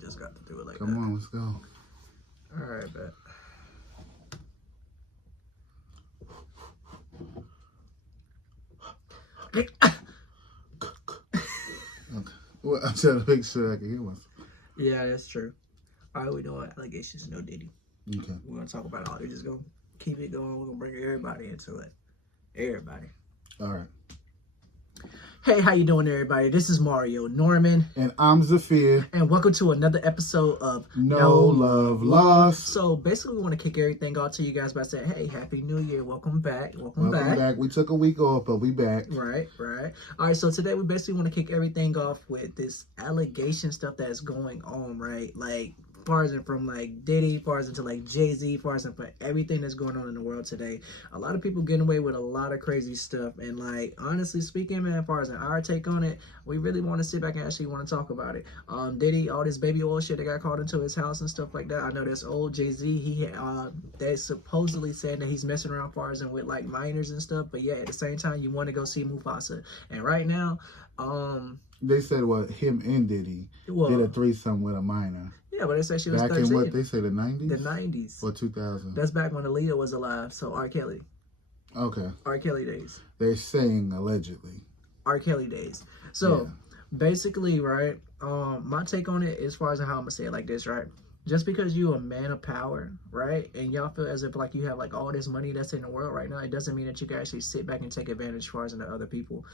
just got to do it like Come that. on, let's go. All right, bet. Okay. Well, I'm trying to make sure I can hear myself. Yeah, that's true. All right, we doing allegations, no Diddy. Okay. We're gonna talk about all. We're just gonna keep it going. We're gonna bring everybody into it. Everybody. All right. Hey, how you doing, everybody? This is Mario Norman. And I'm Zafir. And welcome to another episode of No Love Lost. So basically, we want to kick everything off to you guys by saying, hey, Happy New Year. Welcome back. Welcome back. We took a week off, but we back. Right. All right, so today we basically want to kick everything off with this allegation stuff that's going on, right? Like, far as from like Diddy, far as into like Jay-Z, far as for everything that's going on in the world today. A lot of people getting away with a lot of crazy stuff, and like honestly speaking, man, as far as our take on it, we really want to sit back and actually want to talk about it. Diddy, all this baby oil shit that got called into his house and stuff like that. I know this old Jay-Z, they supposedly saying that he's messing around far as with like minors and stuff, but yeah, at the same time you want to go see Mufasa, and right now, they said him and Diddy did a threesome with a minor. Yeah, but they said she was back 13. in what they say, the 90s? The 90s. Or 2000. That's back when Aaliyah was alive, so R. Kelly. Okay. R. Kelly days. They're saying allegedly. R. Kelly days. So, basically, right, my take on it as far as how I'm going to say it like this, right? Just because you're a man of power, right, and y'all feel as if like you have like all this money that's in the world right now, it doesn't mean that you can actually sit back and take advantage as far as into other people.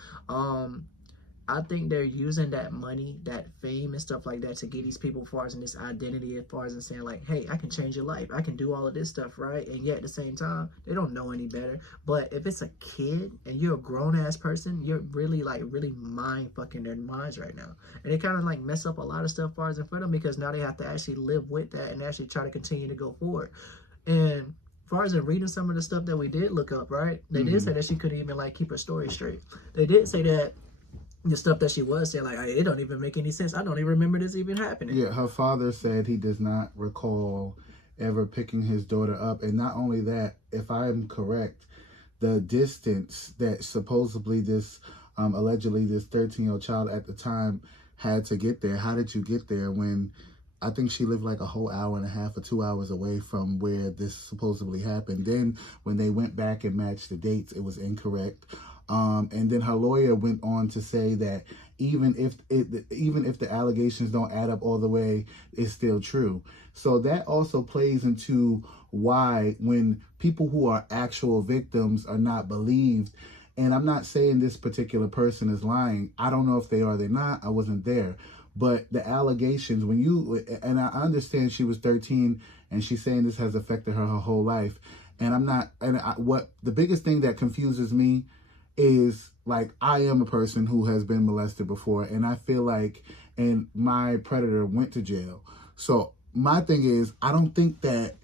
I think they're using that money, that fame and stuff like that to get these people as far as in this identity, as far as in saying like, hey, I can change your life. I can do all of this stuff, right? And yet at the same time, they don't know any better. But if it's a kid and you're a grown ass person, you're really mind fucking their minds right now. And they kind of like mess up a lot of stuff as far as in front of them, because now they have to actually live with that and actually try to continue to go forward. And as far as in reading some of the stuff that we did look up, right? They did say that she couldn't even like keep her story straight. They did say that the stuff that she was saying, like, it don't even make any sense. I don't even remember this even happening. Yeah, her father said he does not recall ever picking his daughter up. And not only that, if I'm correct, the distance that supposedly this, allegedly this 13-year-old child at the time had to get there. How did you get there when I think she lived like a whole hour and a half or 2 hours away from where this supposedly happened? Then when they went back and matched the dates, it was incorrect. And then her lawyer went on to say that even if the allegations don't add up all the way, it's still true. So that also plays into why when people who are actual victims are not believed, and I'm not saying this particular person is lying. I don't know if they are, they're not. I wasn't there. But the allegations, and I understand she was 13 and she's saying this has affected her whole life. And what the biggest thing that confuses me is, like, I am a person who has been molested before, and I feel like, and my predator went to jail. So my thing is, I don't think that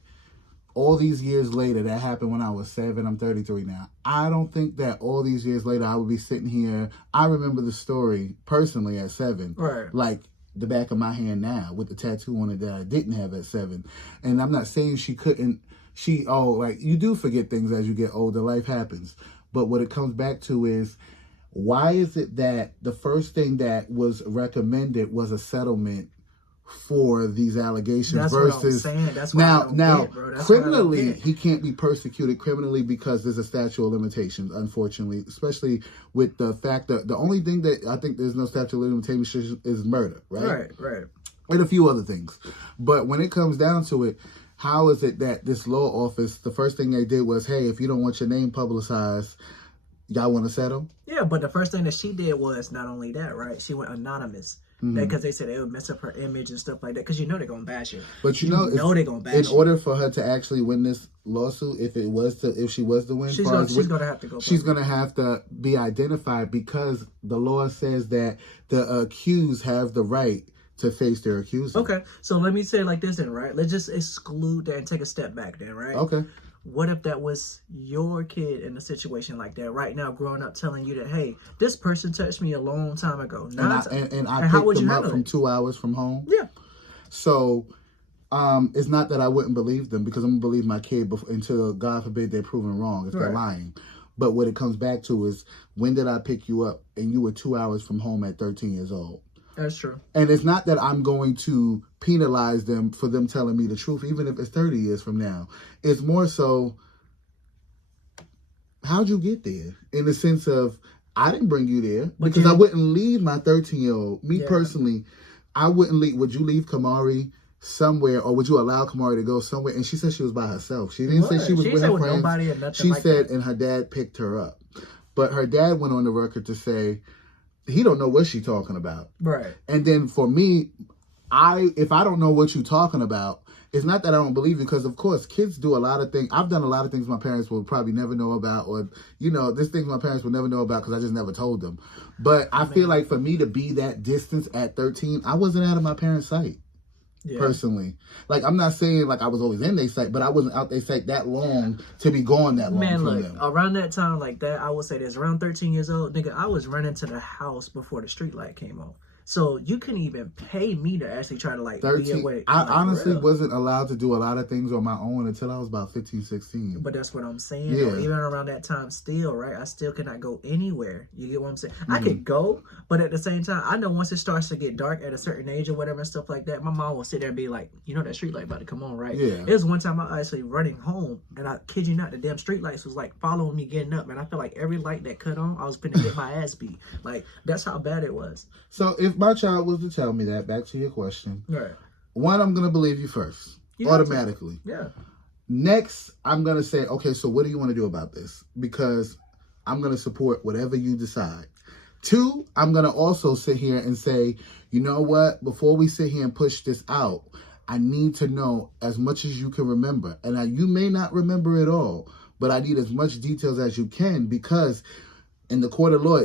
all these years later, that happened when I was 7, I'm 33 now. I don't think that all these years later, I would be sitting here. I remember the story personally at 7. Right. Like the back of my hand now with the tattoo on it that I didn't have at 7. And I'm not saying she couldn't, you do forget things as you get older, life happens. But what it comes back to is, why is it that the first thing that was recommended was a settlement for these allegations? That's versus what I'm saying. That's what now criminally he can't be persecuted criminally because there's a statute of limitations, unfortunately, especially with the fact that the only thing that I think there's no statute of limitations is murder, right? Right. And a few other things. But when it comes down to it, how is it that this law office, the first thing they did was, hey, if you don't want your name publicized, y'all want to settle? Yeah, but the first thing that she did was not only that, right? She went anonymous. Because they said it would mess up her image and stuff like that. Because you know they're going to bash her. But you know they're going to bash her. In order for her to actually win this lawsuit, if she was to win, she's going to have to go. She's going to have to be identified, because the law says that the accused have the right to face their accuser. Okay, so let me say it like this then, right? Let's just exclude that and take a step back then, right? Okay. What if that was your kid in a situation like that right now, growing up, telling you that, hey, this person touched me a long time ago. And I picked them up from 2 hours from home? Yeah. So it's not that I wouldn't believe them, because I'm going to believe my kid until, God forbid, they're proven wrong if they're lying. But what it comes back to is, when did I pick you up and you were 2 hours from home at 13 years old? That's true. And it's not that I'm going to penalize them for them telling me the truth, even if it's 30 years from now. It's more so, how'd you get there? In the sense of, I didn't bring you there. But because I wouldn't leave my 13-year-old. Me Yeah. personally, I wouldn't leave. Would you leave Kamari somewhere, or would you allow Kamari to go somewhere? And she said she was by herself. She didn't say she was with her friends. Nobody or nothing She like said, that. and her dad picked her up. But her dad went on the record to say, he don't know what she's talking about. Right. And then for me, if I don't know what you're talking about, it's not that I don't believe you, because of course kids do a lot of things. I've done a lot of things my parents will probably never know about, or there's things my parents will never know about because I just never told them. But I feel like for me to be that distance at 13, I wasn't out of my parents' sight. Yeah. Personally, like, I'm not saying like I was always in their sight, but I wasn't out their sight that long to be gone that long. Man, from look, them. Around that time like that, I would say this, around 13 years old, nigga, I was running to the house before the street light came on. So you couldn't even pay me to actually try to, like, 13, be away. I like, honestly wasn't allowed to do a lot of things on my own until I was about 15, 16. But that's what I'm saying. Yeah. Though. Even around that time still, right? I still could not go anywhere. You get what I'm saying? I could go, but at the same time, I know once it starts to get dark at a certain age or whatever and stuff like that, my mom will sit there and be like, that street light about to come on, right? Yeah. It was one time I was actually running home, and I kid you not, the damn street lights was, like, following me getting up, and I feel like every light that cut on, I was finna get my ass beat. Like, that's how bad it was. So if my child was to tell me that, back to your question. Right. One, I'm going to believe you first, automatically. Yeah. Next, I'm going to say, okay, so what do you want to do about this? Because I'm going to support whatever you decide. Two, I'm going to also sit here and say, you know what? Before we sit here and push this out, I need to know as much as you can remember. And you may not remember it all, but I need as much details as you can, because in the court of law,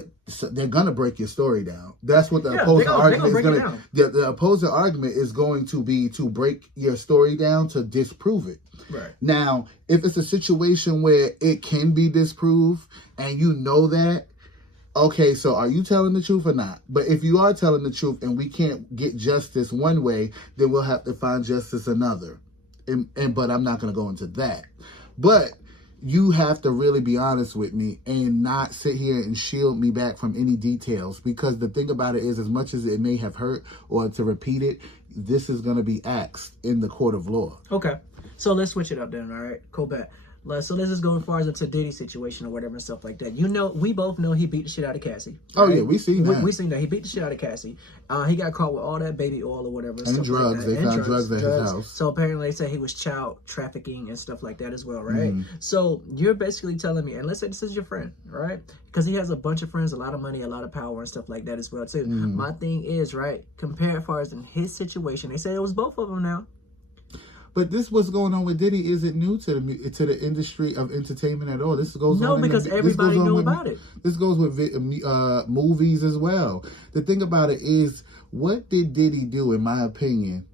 they're gonna break your story down. That's what the opposing argument is gonna. The opposing argument is going to be to break your story down to disprove it. Right. Now, if it's a situation where it can be disproved and you know that, okay, so are you telling the truth or not? But if you are telling the truth and we can't get justice one way, then we'll have to find justice another. But I'm not gonna go into that. But you have to really be honest with me and not sit here and shield me back from any details, because the thing about it is, as much as it may have hurt, or to repeat it, this is going to be asked in the court of law. Okay. So let's switch it up then, all right? Go back. So let's just go as far as into Diddy situation or whatever and stuff like that. We both know he beat the shit out of Cassie. Right? Oh, yeah, we seen that. We seen that. He beat the shit out of Cassie. He got caught with all that baby oil or whatever. And drugs. Like they found drugs at his house. So apparently they said he was child trafficking and stuff like that as well, right? So you're basically telling me, and let's say this is your friend, right? Because he has a bunch of friends, a lot of money, a lot of power and stuff like that as well, too. My thing is, right, compare as far as in his situation, they say it was both of them now. But this, what's going on with Diddy, isn't new to the industry of entertainment at all. This goes on. No, because everybody knew about it. This goes with movies as well. The thing about it is, what did Diddy do, in my opinion,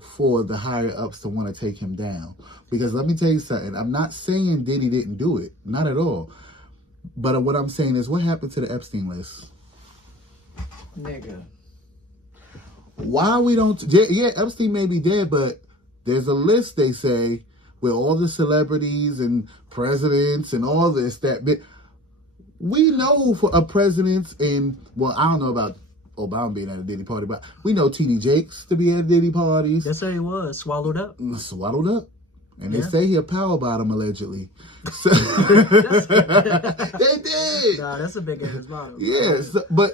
for the higher ups to want to take him down? Because let me tell you something. I'm not saying Diddy didn't do it, not at all. But what I'm saying is, what happened to the Epstein list? Nigga. Why we don't? Yeah, Epstein may be dead, but there's a list, they say, with all the celebrities and presidents and all this that we know for a president, and well, I don't know about Obama being at a Diddy party, but we know T.D. Jakes to be at Diddy parties. That's how he was, swallowed up. Swallowed up. And they say he a power bottom, allegedly. So, they did. Nah, that's a big ass bottom. Yeah, but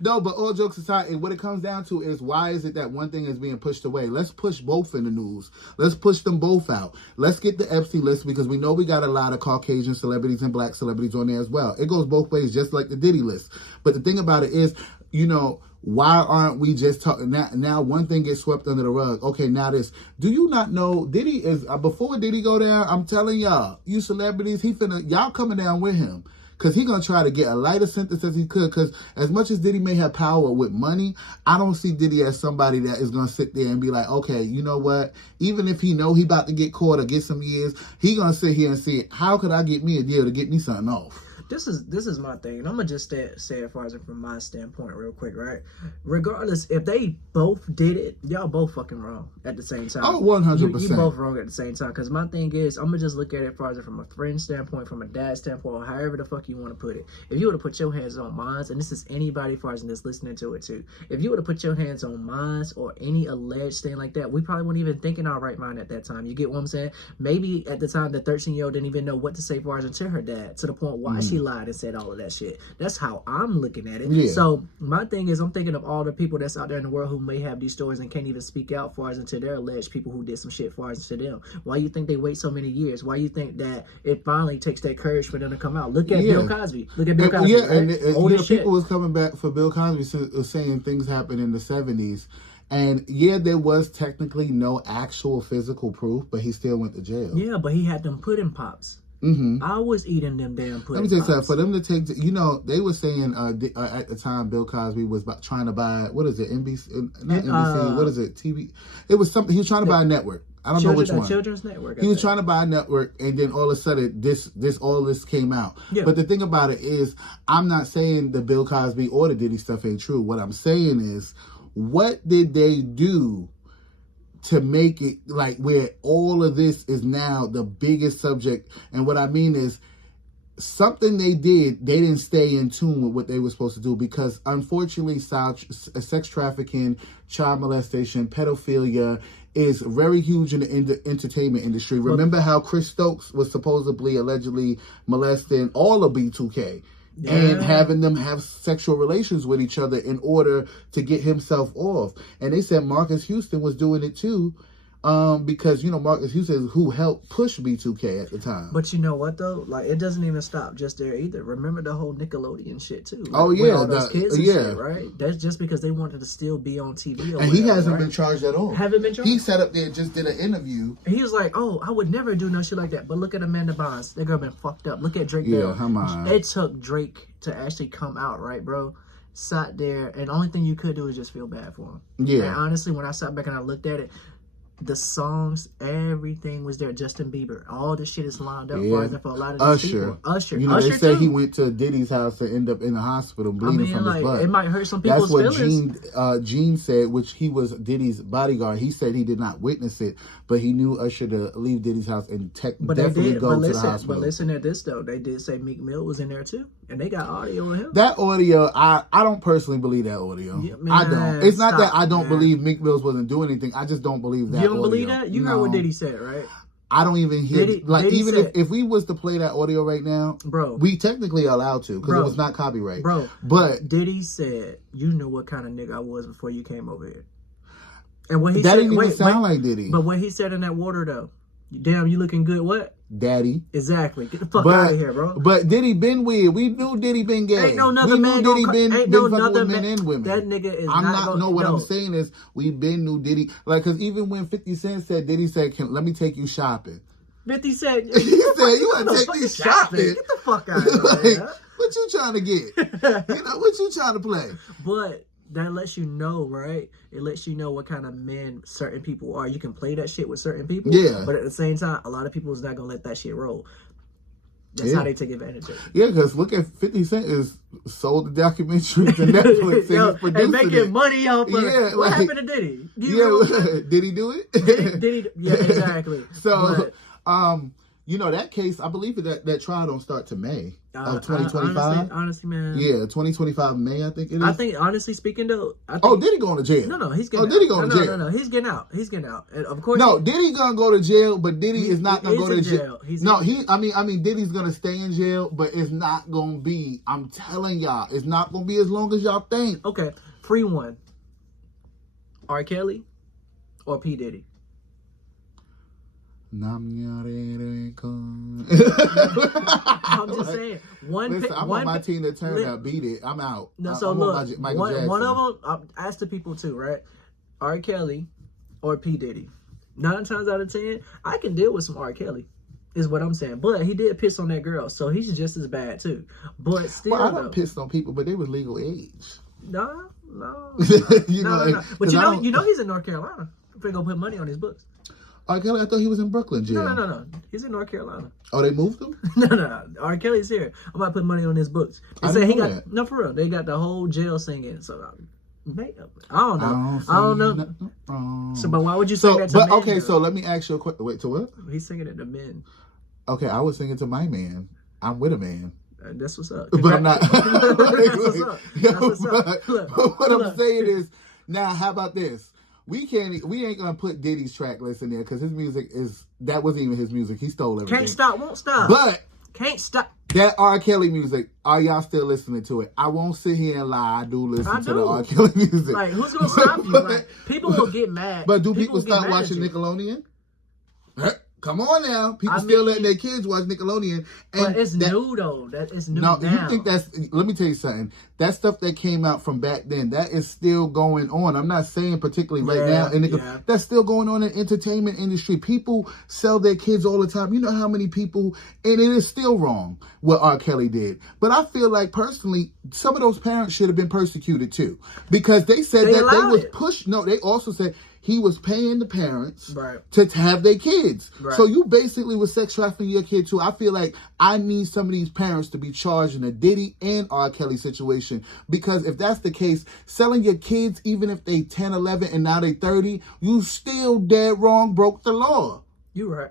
no, but all jokes aside, and what it comes down to is, why is it that one thing is being pushed away? Let's push both in the news. Let's push them both out. Let's get the Epstein list, because we know we got a lot of Caucasian celebrities and black celebrities on there as well. It goes both ways, just like the Diddy list. But the thing about it is, why aren't we just talking now? One thing gets swept under the rug. Okay, now this. Do you not know Diddy is before Diddy go down? I'm telling y'all, you celebrities, y'all coming down with him. Because he's going to try to get a lighter sentence as he could. Because as much as Diddy may have power with money, I don't see Diddy as somebody that is going to sit there and be like, okay, you know what? Even if he know he about to get caught or get some years, he going to sit here and see, how could I get me a deal to get me something off? this is my thing, and I'm gonna just say it as far as from my standpoint, real quick, right? Regardless, if they both did it, y'all both fucking wrong at the same time. Oh, 100%. You both wrong at the same time. Because my thing is, I'm gonna just look at it as far as from a friend standpoint, from a dad standpoint, or however the fuck you want to put it. If you were to put your hands on mine, and this is anybody as far as just listening to it too, if you were to put your hands on mine or any alleged thing like that, we probably wouldn't even think in our right mind at that time. You get what I'm saying? Maybe at the time the 13-year-old didn't even know what to say as far as to her dad, to the point why she lied and said all of that shit. That's how I'm looking at it. Yeah. So my thing is, I'm thinking of all the people that's out there in the world who may have these stories and can't even speak out far as into their alleged people who did some shit far as into them. Why you think they wait so many years? Why you think that it finally takes that courage for them to come out? Look at Bill Cosby. Look at Bill Cosby. Yeah, right? and people was coming back for Bill Cosby saying things happened in the 70s. And yeah, there was technically no actual physical proof, but he still went to jail. Yeah, but he had them pudding pops. I was eating them damn pudding. Let me tell you something. For them to take, they were saying at the time Bill Cosby was trying to buy, what is it, NBC? Not NBC. What is it? TV. It was something. He was trying to buy a network. I don't know which one. Children's Network. He was trying to buy a network, and then all of a sudden, all this came out. Yeah. But the thing about it is, I'm not saying the Bill Cosby or the Diddy stuff ain't true. What I'm saying is, what did they do to make it like where all of this is now the biggest subject? And what I mean is, something they didn't stay in tune with what they were supposed to do, because unfortunately sex trafficking, child molestation, pedophilia is very huge in the entertainment industry. Remember how Chris Stokes was supposedly allegedly molesting all of B2K and having them have sexual relations with each other in order to get himself off. And they said Marcus Houston was doing it too. Because Marcus Houston is who helped push B2K at the time. But you know what though? Like, it doesn't even stop just there either. Remember the whole Nickelodeon shit too. Like, oh yeah, all those kids and shit, right? That's just because they wanted to still be on TV. And he hasn't been charged at all. Haven't been charged. He sat up there and just did an interview. He was like, "Oh, I would never do no shit like that." But look at Amanda Bynes. That girl been fucked up. Look at Drake Bell. Come on. It took Drake to actually come out, right, bro? Sat there, and the only thing you could do is just feel bad for him. Yeah. And honestly, when I sat back and I looked at it, the songs, everything was there. Justin Bieber, all this shit is lined up for a lot of these people. Usher. They say he went to Diddy's house to end up in the hospital bleeding from his butt. It might hurt some people's feelings. That's what Gene said, which he was Diddy's bodyguard. He said he did not witness it, but he knew Usher to leave Diddy's house and definitely go to the hospital. But listen to this though. They did say Meek Mill was in there too, and they got audio of him. That audio, I don't personally believe that audio. Yeah, man, I don't. It's not that I don't believe Meek Mills wasn't doing anything. I just don't believe that. You don't believe that? You heard what Diddy said, right? I don't even hear Diddy even said, if we was to play that audio right now, bro, we technically allowed to because it was not copyright, bro. But Diddy said, "You knew what kind of nigga I was before you came over here." And what he that said, didn't even sound like Diddy. But what he said in that water though, damn, you looking good. What? Daddy. Exactly. Get the fuck out of here, bro. But Diddy been weird. We knew Diddy been gay. Ain't no another man Diddy been fucking with men and women. That nigga is what I'm saying is we been knew Diddy. Like, because even when 50 Cent said, Diddy said, let me take you shopping. 50 Cent. He said, you want to take me shopping? Get the fuck out of here. What you trying to get? What you trying to play? But that lets you know, right? It lets you know what kind of men certain people are. You can play that shit with certain people. Yeah. But at the same time, a lot of people is not going to let that shit roll. That's how they take advantage of it. Yeah, because look at 50 Cent is sold the documentary to Netflix and he's producing making money off of it. What happened to Diddy? Did he do it? Diddy, yeah, exactly. So, that case, I believe that trial don't start to May of 2025. Honestly, man. Yeah, 2025 May, I think it is. I think, honestly speaking, though. Diddy going to jail? No, he's getting out. Diddy going to jail? No, he's getting out. He's getting out. And of course. No, Diddy going to go to jail, but Diddy is not going to go to jail. I mean, Diddy's going to stay in jail, but it's not going to be, I'm telling y'all, it's not going to be as long as y'all think. Okay, free one. R. Kelly or P. Diddy? I'm just saying. I want my Tina Turner beat it. I'm out. No, so look, one of them. I asked the people too, right? R. Kelly or P. Diddy. 9 times out of 10, I can deal with some R. Kelly. Is what I'm saying. But he did piss on that girl, so he's just as bad too. But still, I don't piss on people, but they was legal age. No. No. But you know he's in North Carolina. If they gonna put money on his books. R. Kelly, I thought he was in Brooklyn jail. No. He's in North Carolina. Oh, they moved him? No. R. Kelly's here. I'm about to put money on his books. They I say he didn't know got that. no for real. They got the whole jail singing. So I don't know. So, but why would you sing that to men? Okay, so let me ask you a question. Wait, to what? He's singing it to men. Okay, I was singing to my man. I'm with a man. That's what's up. But I'm not. That's what's up. That's what's up. But what I'm saying is, now how about this? We ain't gonna put Diddy's track list in there because his music that wasn't even his music. He stole everything. Can't stop, won't stop. But can't stop. That R. Kelly music, are y'all still listening to it? I won't sit here and lie. I do listen to the R. Kelly music. Like, who's gonna stop you? Like, people will get mad. But do people start watching Nickelodeon? Come on now. People still letting their kids watch Nickelodeon. And but it's new though. That is new now. You think let me tell you something. That stuff that came out from back then, that is still going on. I'm not saying particularly right now. That's still going on in the entertainment industry. People sell their kids all the time. You know how many people, and it is still wrong what R. Kelly did. But I feel like personally, some of those parents should have been persecuted too. Because they said that they was pushed. No, they also said he was paying the parents to have their kids. Right. So you basically was sex trafficking your kid too. I feel like I need some of these parents to be charged in a Diddy and R. Kelly situation. Because if that's the case, selling your kids, even if they 10, 11, and now they 30, you still dead wrong, broke the law. You're right.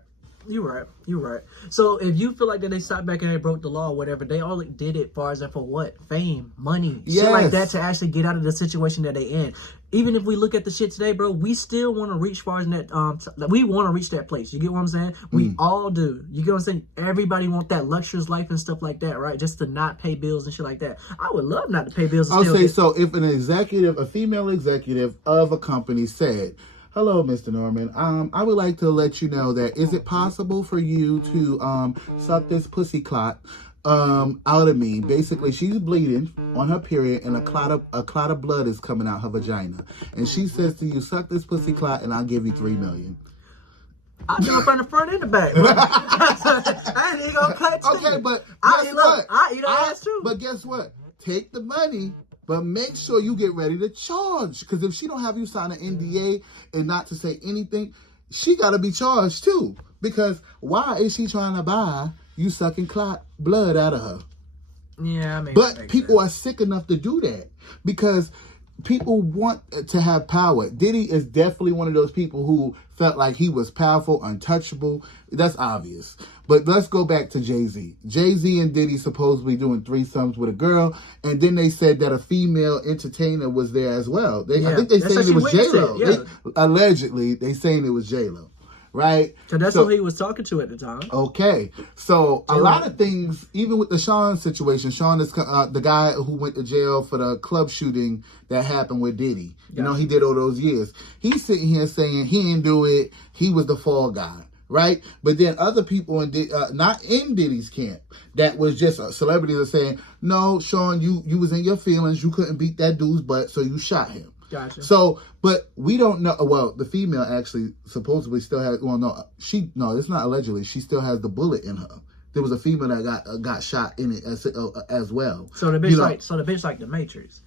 So if you feel like that they sat back and they broke the law or whatever, they all did it for what? Fame, money, shit like that to actually get out of the situation that they in. Even if we look at the shit today, bro, we still want to reach far as that. We want to reach that place. You get what I'm saying? We all do. You get what I'm saying? Everybody want that luxurious life and stuff like that, right? Just to not pay bills and shit like that. I would love not to pay bills. I'll say so. If a female executive of a company said, "Hello, Mr. Norman. I would like to let you know that is it possible for you to suck this pussy clot out of me?" Basically, she's bleeding on her period, and a clot of blood is coming out her vagina, and she says to you, "Suck this pussy clot, and I'll give you $3 million." I do it from the front and the back. I ain't even gonna cut. Okay, but guess what? I eat her ass too. But guess what? Take the money. But make sure you get ready to charge. Because if she don't have you sign an NDA and not to say anything, she got to be charged too. Because why is she trying to buy you sucking clot blood out of her? Yeah, I mean. But people are sick enough to do that. Because people want to have power. Diddy is definitely one of those people who felt like he was powerful, untouchable. That's obvious. But let's go back to Jay-Z. Jay-Z and Diddy supposedly doing threesomes with a girl, and then they said that a female entertainer was there as well. I think they saying it was J-Lo. Allegedly, they saying it was J-Lo. Right? So that's who he was talking to at the time. Okay. So a lot of things, even with the Sean situation, Sean is the guy who went to jail for the club shooting that happened with Diddy. You know, he did all those years. He's sitting here saying he didn't do it. He was the fall guy. Right? But then other people not in Diddy's camp that was just celebrities are saying, no, Sean, you was in your feelings. You couldn't beat that dude's butt, so you shot him. Gotcha. So, but we don't know. Well, the female actually supposedly still has. Well, no, it's not allegedly. She still has the bullet in her. There was a female that got shot in it as well. So the bitch like the Matrix.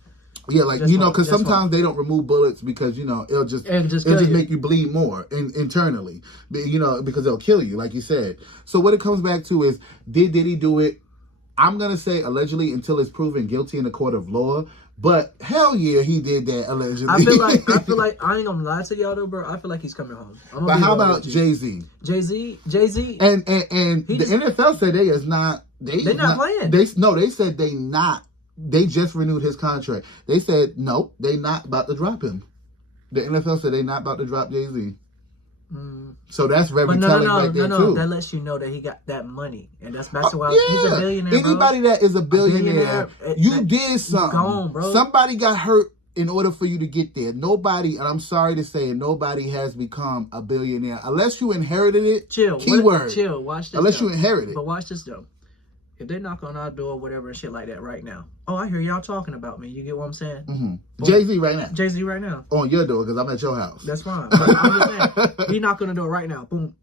Yeah, like because sometimes they don't remove bullets because it'll just make you bleed more internally. Because they'll kill you, like you said. So what it comes back to is, did Diddy do it? I'm gonna say allegedly until it's proven guilty in the court of law. But hell yeah, he did that allegedly. I feel like I ain't gonna lie to y'all though, bro. I feel like he's coming home. But how about Jay-Z? Jay-Z, and the NFL said they're not playing. They said they not. They just renewed his contract. They said no, they not about to drop him. The NFL said they not about to drop Jay-Z. So that's very telling right there too. That lets you know that he got that money, and that's why he's a billionaire. Anybody that is a billionaire, you did something. Gone, bro. Somebody got hurt in order for you to get there. Nobody, and I'm sorry to say, nobody has become a billionaire unless you inherited it. Chill. Keyword. Chill. Watch this. Unless you inherit it. But watch this though. If they knock on our door, whatever, and shit like that right now. Oh, I hear y'all talking about me. You get what I'm saying? Mm-hmm. Jay-Z right now. Jay-Z right now. On your door, because I'm at your house. That's fine. But I'm just saying, he knock on the door right now. Boom.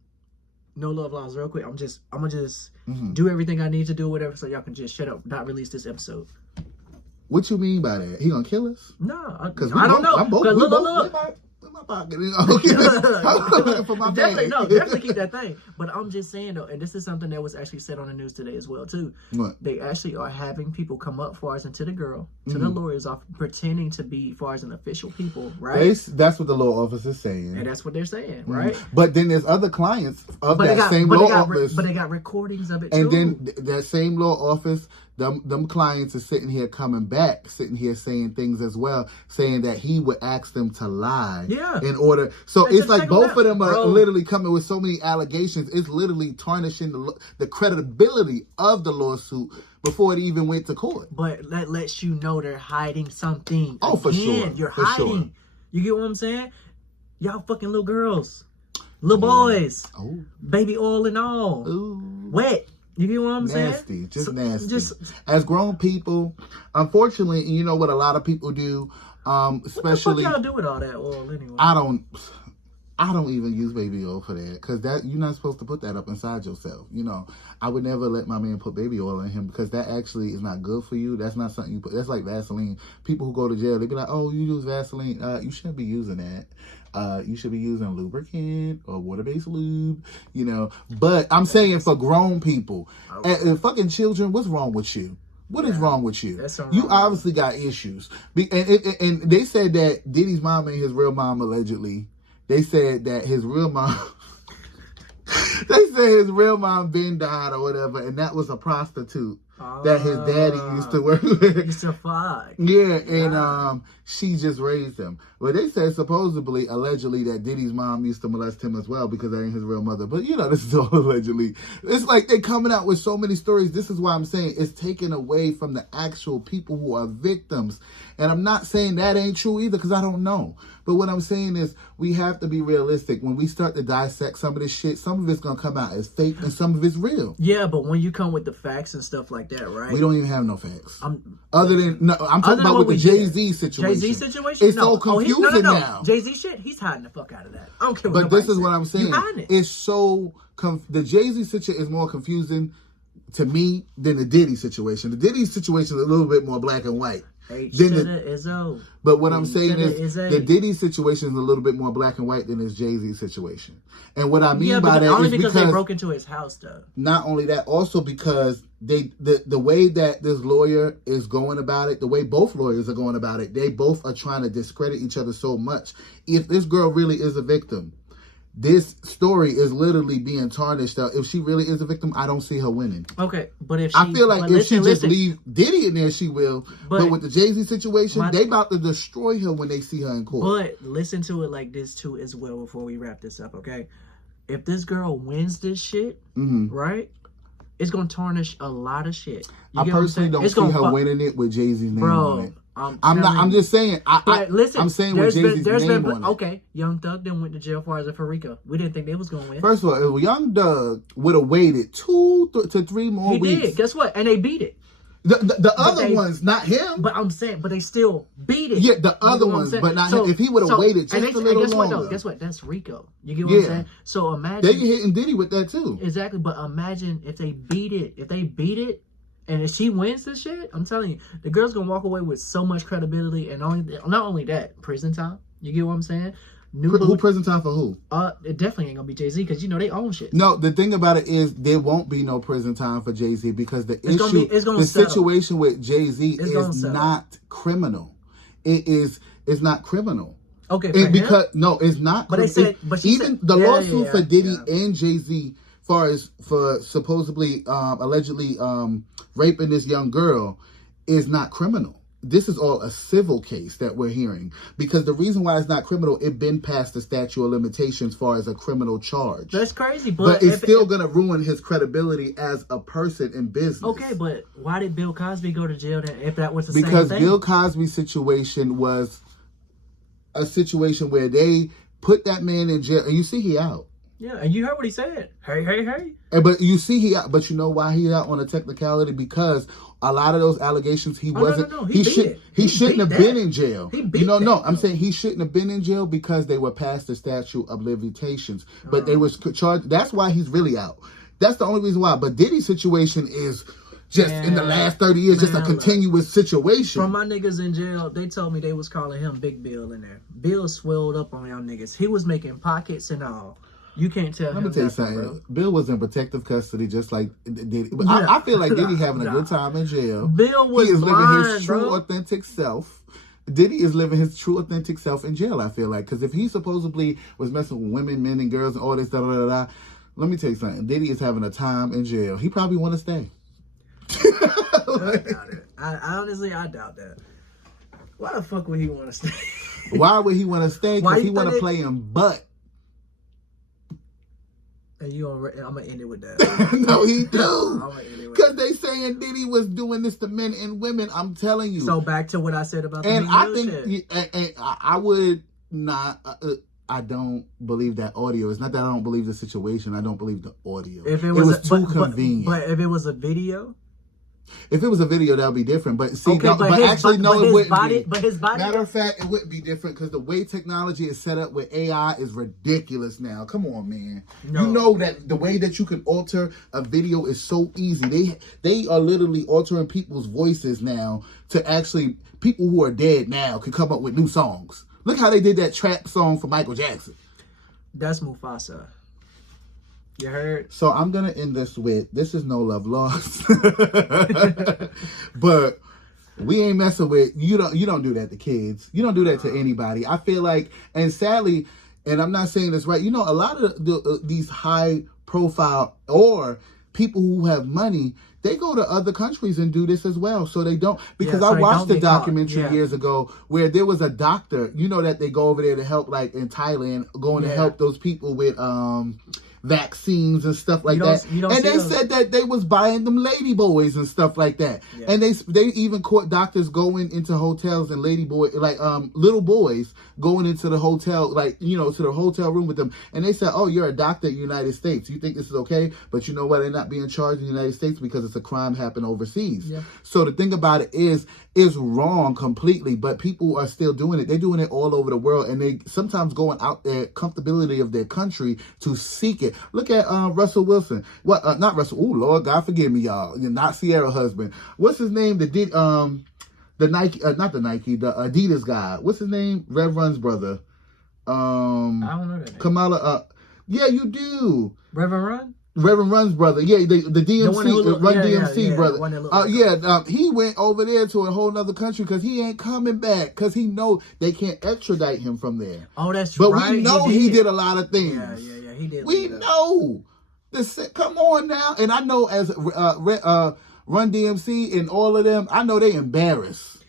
Nolovelost, real quick. I'm gonna just do everything I need to do, whatever, so y'all can just shut up, not release this episode. What you mean by that? He gonna kill us? No, I don't know. Look. in my pocket. I'm looking for my definitely, bag. no, definitely keep that thing. But I'm just saying though, and this is something that was actually said on the news today as well too. What? They actually are having people come up far as into the girl, to the lawyers, off pretending to be far as an official people, right? That's what the law office is saying, and that's what they're saying, right? But then there's other clients of same law office, but they got recordings of it and too. then that same law office. Them clients are sitting here coming back, sitting here saying things as well, saying that he would ask them to lie in order. So it's like both of them are literally coming with so many allegations. It's literally tarnishing the credibility of the lawsuit before it even went to court. But that lets you know they're hiding something. Oh, for sure. You're for hiding. Sure. You get what I'm saying? Y'all fucking little girls, little boys, baby oil and all, wet. You get what I'm saying? Nasty. Just as grown people, unfortunately, you know what a lot of people do, especially. What the fuck y'all do with all that oil anyway? I don't even use baby oil for that, because that you're not supposed to put that up inside yourself. You know, I would never let my man put baby oil in him, because that actually is not good for you. That's not something you put. That's like Vaseline. People who go to jail, they be like, "Oh, you use Vaseline? You shouldn't be using that. You should be using lubricant or water-based lube, you know." But I'm saying for grown people, and fucking children, what's wrong with you? What is wrong with you? You obviously got issues. And they said that Diddy's mom and his real mom allegedly, they said that his real mom, they said his real mom been died or whatever, and that was a prostitute that his daddy used to work with. Used to fuck. Yeah, and she just raised him. Well, they said supposedly, allegedly, that Diddy's mom used to molest him as well, because that ain't his real mother. But, you know, this is all allegedly. It's like they're coming out with so many stories. This is why I'm saying it's taken away from the actual people who are victims. And I'm not saying that ain't true either, because I don't know. But what I'm saying is we have to be realistic. When we start to dissect some of this shit, some of it's going to come out as fake and some of it's real. Yeah, but when you come with the facts and stuff like that, right? We don't even have no facts. I'm talking about with the Jay-Z situation. Jay-Z situation? It's so confusing now. Jay-Z shit, he's hiding the fuck out of that. I don't care what But this is what I'm saying. It. It's so... the Jay-Z situation is more confusing to me than the Diddy situation. The Diddy situation is a little bit more black and white. But what I'm saying is the Diddy situation is a little bit more black and white than his Jay-Z situation. And what I mean by that only is because they broke into his house, though. Not only that, also because the way that this lawyer is going about it, the way both lawyers are going about it, they both are trying to discredit each other so much. If this girl really is a victim, this story is literally being tarnished. If she really is a victim, I don't see her winning. Okay, but if I feel like if she just leave Diddy in there, she will. But with the Jay-Z situation, they about to destroy her when they see her in court. But listen to it like this too as well before we wrap this up, okay? If this girl wins this shit, right, it's gonna tarnish a lot of shit. I personally don't see her winning it with Jay-Z's name on it. I'm just saying. I'm saying with Jay-Z's name on it. Okay, Young Thug then went to jail for as a Farika. We didn't think they was gonna win. First of all, if Young Thug would have waited 2 to 3 more weeks. He did. Guess what? And they beat it. The other ones, not him. But I'm saying, but they still beat it. Yeah, the other ones, but not him. If he would have waited just a little longer. Guess what? That's Rico. You get what I'm saying? So imagine they get hitting Diddy with that too. Exactly, but imagine if they beat it. If they beat it. And if she wins this shit, I'm telling you, the girl's gonna walk away with so much credibility, and not only that, prison time. You get what I'm saying? Who prison time for who? It definitely ain't gonna be Jay-Z, because you know they own shit. No, the thing about it is there won't be no prison time for Jay-Z, because the situation with Jay-Z is not criminal. It's not criminal. Okay, no, it's not. But they said, even the lawsuit for Diddy and Jay-Z, for supposedly allegedly raping this young girl, is not criminal. This is all a civil case that we're hearing, because the reason why it's not criminal, it been past the statute of limitations as far as a criminal charge. That's crazy, but it's still gonna ruin his credibility as a person in business. Okay, but why did Bill Cosby go to jail then, if that was the same thing? Because Bill Cosby's situation was a situation where they put that man in jail, and you see he out. Yeah, and you heard what he said. Hey. But you see he out. But you know why he out on a technicality? Because a lot of those allegations he wasn't. No. He shouldn't have been in jail. I'm saying he shouldn't have been in jail because they were past the statute of limitations. But they was charged. That's why he's really out. That's the only reason why. But Diddy's situation is just in the last 30 years, just a continuous situation. From my niggas in jail, they told me they was calling him Big Bill in there. Bill swelled up on y'all niggas. He was making pockets and all. You can't tell. Let me tell you something. Bro. Bill was in protective custody, just like Diddy. But yeah. I feel like Diddy having a good time in jail. Bill was He is blind, living his true, authentic self. Diddy is living his true, authentic self in jail. I feel like, because if he supposedly was messing with women, men, and girls, and all this, let me tell you something. Diddy is having a time in jail. He probably want to stay. I doubt it. I honestly, I doubt that. Why the fuck would he want to stay? Why would he want to stay? Because he want to play him butt. And I'm gonna end it with that. No, he do. Because they saying Diddy was doing this to men and women. I'm telling you. So back to what I said about the and I think, shit. And I would not. I don't believe that audio. It's not that I don't believe the situation. I don't believe the audio. If it was too convenient. But if it was a video. If it was a video, that would be different. But see, okay, it wouldn't be. But his body. Matter of fact, it wouldn't be different because the way technology is set up with AI is ridiculous now. Come on, man. No. You know that the way that you can alter a video is so easy. They are literally altering people's voices now to actually, people who are dead now can come up with new songs. Look how they did that trap song for Michael Jackson. That's Mufasa. You heard? So I'm going to end this with, this is No Love Lost. But we ain't messing with, you don't do that to kids. You don't do that to anybody. I feel like, and sadly, and I'm not saying this right, a lot of these high profile or people who have money, they go to other countries and do this as well. So they don't, because I watched a documentary years ago where there was a doctor, that they go over there to help, like in Thailand, going to help those people with, vaccines and stuff like that. And they said that they was buying them lady boys and stuff like that. Yeah. And they even caught doctors going into hotels and little boys going into the hotel, to the hotel room with them. And they said, oh, you're a doctor in the United States. You think this is okay? But you know what? They're not being charged in the United States because it's a crime happened overseas. Yeah. So the thing about it is wrong completely, but people are still doing it. They're doing it all over the world, and they sometimes going out their comfortability of their country to seek it. Look at Russell Wilson. Not Russell. Oh Lord, God forgive me, y'all. Not Sierra husband. What's his name? The Nike, not the Nike, the Adidas guy. What's his name? Rev Run's brother. I don't know that name. Kamala. Yeah, you do. Reverend Run. Reverend Run's brother, the DMC, Run DMC brother. He went over there to a whole nother country because he ain't coming back because he know they can't extradite him from there. Oh, that's right. But we know he did a lot of things. Yeah, he did. We know. Come on now. And I know as Run DMC and all of them, I know they embarrassed.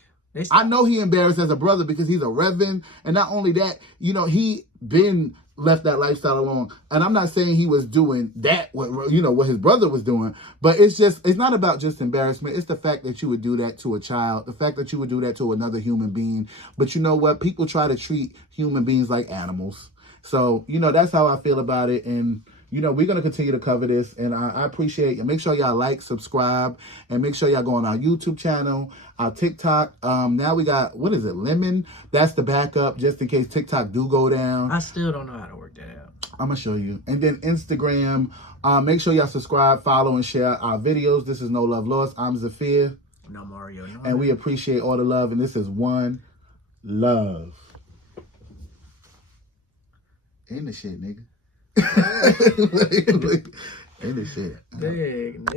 I know he embarrassed as a brother because he's a reverend. And not only that, he been left that lifestyle alone. And I'm not saying he was doing that, what his brother was doing, but it's not about just embarrassment. It's the fact that you would do that to a child, the fact that you would do that to another human being. But you know what? People try to treat human beings like animals. So, that's how I feel about it. And, we're going to continue to cover this, and I appreciate it. Make sure y'all like, subscribe, and make sure y'all go on our YouTube channel, our TikTok. Now we got, what is it, Lemon? That's the backup, just in case TikTok do go down. I still don't know how to work that out. I'm going to show you. And then Instagram. Make sure y'all subscribe, follow, and share our videos. This is No Love Lost. I'm Zafir. No Mario. No. And we appreciate all the love, and this is One Love. Ain't the shit, nigga. Ain't the shit. Big nigga.